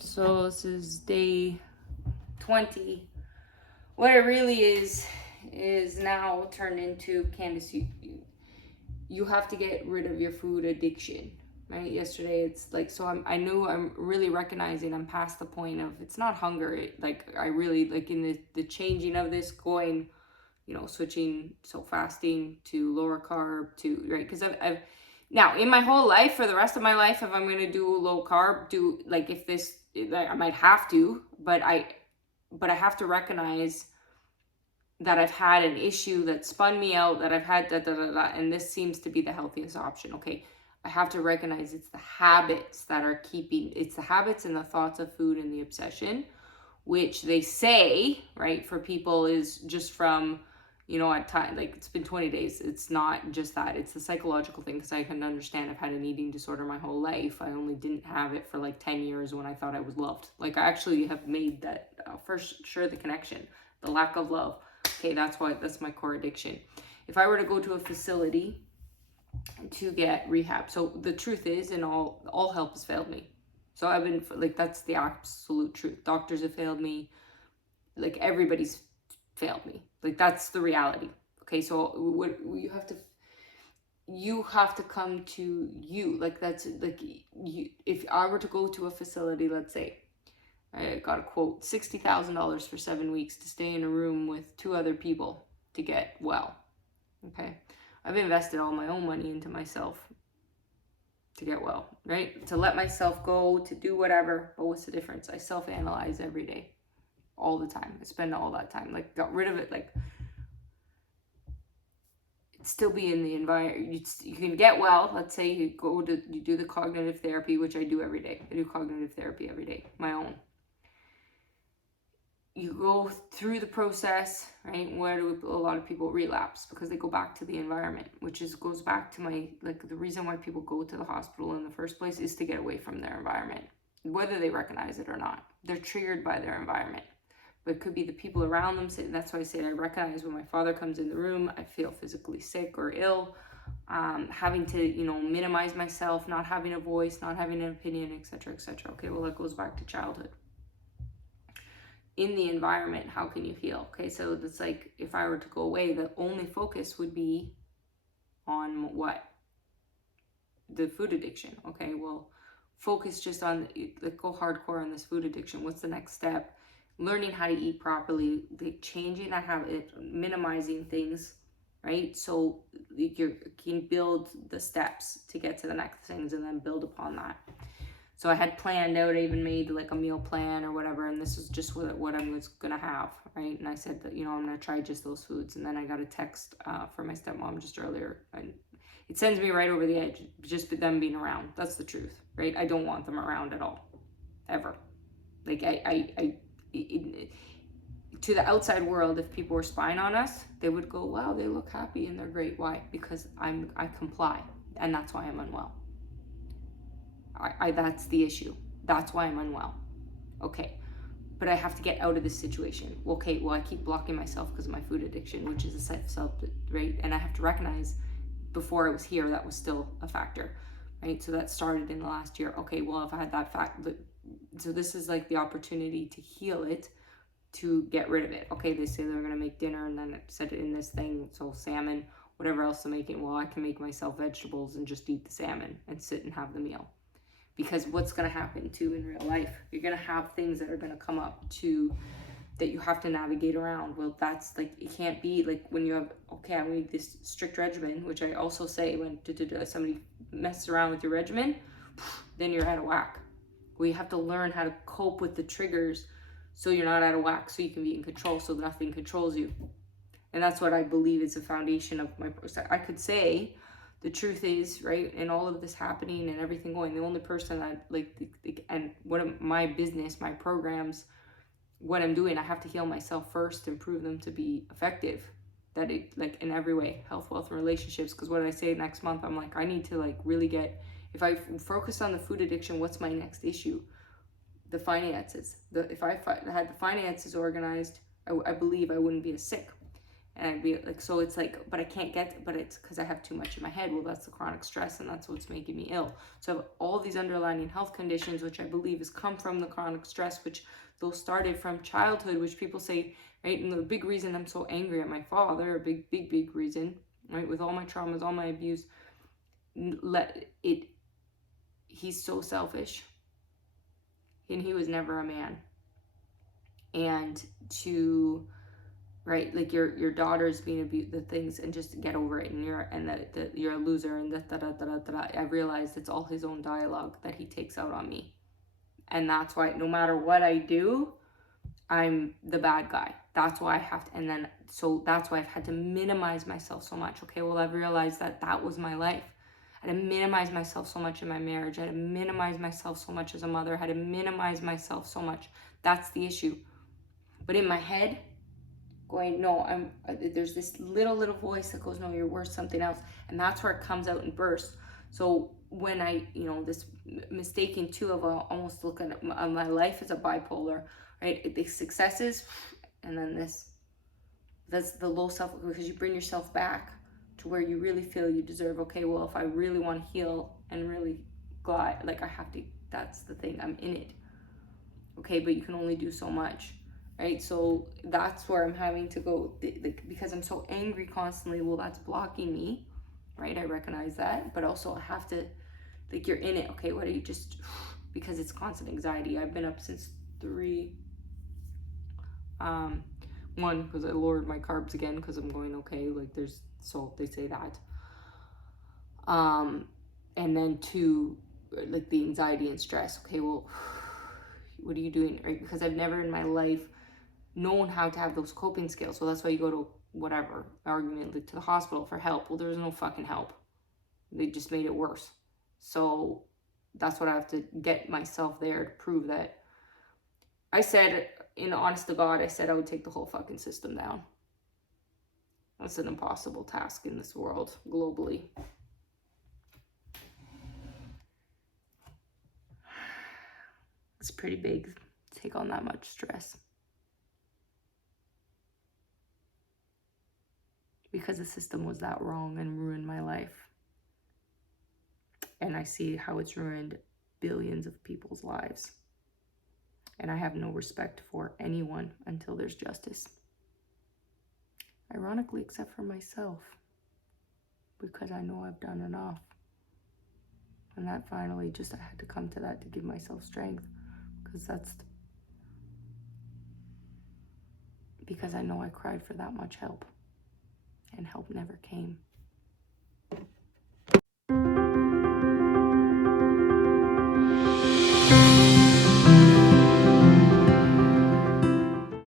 So this is day 20. What it really is now turned into, Candace, you have to get rid of your food addiction, right? Yesterday it's like, so I knew I'm really recognizing I'm past the point of, it's not hunger. I really like in the changing of this, going, switching, so fasting to lower carb to, right? Because I've now in my whole life, for the rest of my life, if I'm going to do low carb, do like, if this, I might have to, but I have to recognize that I've had an issue that spun me out, that I've had and this seems to be the healthiest option. Okay, I have to recognize it's the habits that are keeping, it's the habits and the thoughts of food and the obsession, which they say, right, for people is just from, at time, like it's been 20 days. It's not just that, it's the psychological thing, because I can understand I've had an eating disorder my whole life. I only didn't have it for like 10 years when I thought I was loved. Like, I actually have made that, for sure, the connection, the lack of love. Okay, that's my core addiction. If I were to go to a facility to get rehab, so the truth is, and all help has failed me. So I've been like, that's the absolute truth. Doctors have failed me. Like, everybody's failed me. Like, that's the reality. Okay, so what you have to come to you. Like, that's like, you, if I were to go to a facility, let's say I got a quote, $60,000 for 7 weeks to stay in a room with 2 other people to get well. Okay, I've invested all my own money into myself to get well, right? To let myself go, to do whatever. But what's the difference? I self-analyze every day, all the time. I spend all that time, like, got rid of it. Like, still be in the environment. You can get well. Let's say you do the cognitive therapy, which I do every day. I do cognitive therapy every day, my own. You go through the process, right? Where do a lot of people relapse? Because they go back to the environment, which goes back to my, like, the reason why people go to the hospital in the first place is to get away from their environment, whether they recognize it or not. They're triggered by their environment. But it could be the people around them. That's why I say I recognize when my father comes in the room, I feel physically sick or ill, having to, minimize myself, not having a voice, not having an opinion, etc., etc. Okay, well, that goes back to childhood. In the environment, how can you heal? Okay, so it's like, if I were to go away, the only focus would be on what? The food addiction. Okay, well, focus just on, like, go hardcore on this food addiction. What's the next step? Learning how to eat properly, like, changing that habit, minimizing things, right? So you can build the steps to get to the next things and then build upon that. So I had planned out, I even made like a meal plan or whatever, and this is just what I was gonna have, right? And I said that, I'm gonna try just those foods. And then I got a text from my stepmom just earlier, and it sends me right over the edge, just them being around. That's the truth, right? I don't want them around at all, ever. Like, to the outside world, if people were spying on us, they would go, wow, they look happy and they're great. Why? Because I comply, and that's why I'm unwell. That's the issue. That's why I'm unwell. Okay, but I have to get out of this situation. Okay, well, I keep blocking myself because of my food addiction, which is a self, right? And I have to recognize, before I was here, that was still a factor, right? So that started in the last year. Okay, well, if I had that fact, so this is like the opportunity to heal it, to get rid of it. Okay, they say they're gonna make dinner, and then it said it in this thing, so salmon, whatever else they're making. Well, I can make myself vegetables and just eat the salmon and sit and have the meal. Because what's going to happen too in real life, you're going to have things that are going to come up to, that you have to navigate around. Well, that's like, it can't be like when you have, okay, I need this strict regimen, which I also say when somebody messes around with your regimen, then you're out of whack. We have to learn how to cope with the triggers so you're not out of whack, so you can be in control, so nothing controls you. And that's what I believe is the foundation of my process. I could say, the truth is, right, and all of this happening and everything going, the only person that, like, and what my business, my programs, what I'm doing, I have to heal myself first and prove them to be effective. That it, like, in every way, health, wealth, and relationships. Because what I say next month, I'm like, I need to, like, really get, if I focus on the food addiction, what's my next issue? The finances. If I had the finances organized, I believe I wouldn't be as sick. And I'd be like, so it's like, but I can't get, but it's because I have too much in my head. Well, that's the chronic stress, and that's what's making me ill. So I have all these underlying health conditions, which I believe has come from the chronic stress, which those started from childhood, which people say, right? And the big reason I'm so angry at my father, a big reason, right? With all my traumas, all my abuse, he's so selfish, and he was never a man. And to, right, like your daughter's being abused, the things, and just get over it, and you're a loser, and I realized it's all his own dialogue that he takes out on me. And that's why no matter what I do, I'm the bad guy. That's why I have to, and then so that's why I've had to minimize myself so much. Okay, well, I've realized that was my life. I had to minimize myself so much in my marriage. I had to minimize myself so much as a mother. I had to minimize myself so much. That's the issue. But in my head, going, no, there's this little voice that goes, no, you're worth something else. And that's where it comes out and bursts. So when I, this mistaking too of almost looking at my life as a bipolar, right? The successes, and then that's the low self, because you bring yourself back to where you really feel you deserve. Okay, well, if I really want to heal and really glide, like I have to, that's the thing, I'm in it. Okay, but you can only do so much. Right, so that's where I'm having to go, because I'm so angry constantly. Well, that's blocking me, right? I recognize that, but also I have to, like, you're in it. Okay, what are you just, because it's constant anxiety. I've been up since 3. One, because I lowered my carbs again, because I'm going, okay, like there's salt, they say that. And then 2, like the anxiety and stress. Okay, well, what are you doing, right? Because I've never in my life known how to have those coping skills. So that's why you go to whatever argument, like to the hospital for help. Well, there's no fucking help. They just made it worse. So that's what I have to get myself there to prove that. I said, in honest to God, I said I would take the whole fucking system down. That's an impossible task in this world, globally. It's pretty big to take on that much stress. Because the system was that wrong and ruined my life. And I see how it's ruined billions of people's lives. And I have no respect for anyone until there's justice. Ironically, except for myself. Because I know I've done enough. And that finally, just I had to come to that to give myself strength. Because I know I cried for that much help. And help never came.